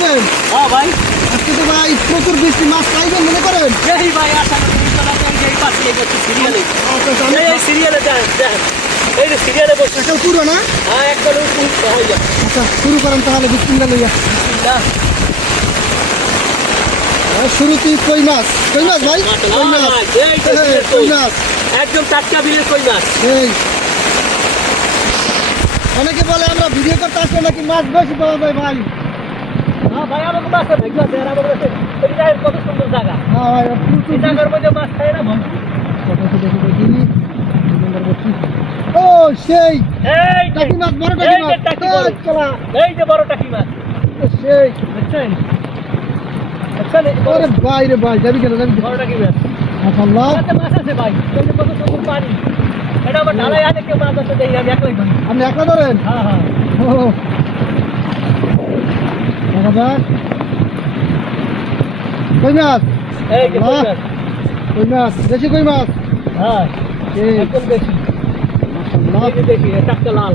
পাইবেন? হ্যাঁ ভাই, আজকে তো ভাই প্রচুর বৃষ্টি, মাছ পাইবেন মনে করেন? এই ভাই আশা করি এই পাচ্ছি এই করছি সিরিয়ালে। আচ্ছা, এই সিরিয়ালে দেন দেন, এই যে সিরিয়ালে বসে। একটা পুরো না? হ্যাঁ একদম হয়ে যায়। আচ্ছা শুরু করেন তাহলে, বিসমিল্লাহ লইয়া। শুরুতেই কই মাছ, কই মাছ ভাই, কই মাছ, কই মাছ, একদম টাটকা বিলের কই মাছ। এই অনেকে বলে আমরা ভিডিও করতে আসলে নাকি মাছ বেশি পাওয়া যায় ভাই। হ্যাঁ ভাই, আমাকে মাছের ভাগ্য আছে, আর আমাদের কাছে এই জায়গায় কত সুন্দর জায়গা। হ্যাঁ ভাই, প্রচুর এই জায়গার মধ্যে মাছ খায় না ভাই। ও সেই এই যে, টাকি মাছ, বড় এই টাকি যে মাছ, টাকি বড়। চলা এই যে বড় টাকি মাছ। সেই। দেখছেন? দেখছেন এই যে বড় আরে ভাই রে ভাই, যাবি কেন, যাবি কেন? বড় টাকি মাছ। মাশাআল্লাহ। এটাতে মাছ আছে ভাই, এই যে কত সুন্দর পানি। এটা আবার ঢালাই আছে, কেউ মাছ আছে দেখি আমি একলাই ধরি। আপনি একলা ধরেন? হ্যাঁ হ্যাঁ। ও দেখা যাক। কই মাছ, এই যে কই মাছ। কই মাছ, দেশি কই মাছ। হ্যাঁ এই একদম বেশি। মাশাআল্লাহ। এই যে দেখি, এটা একটা লাল।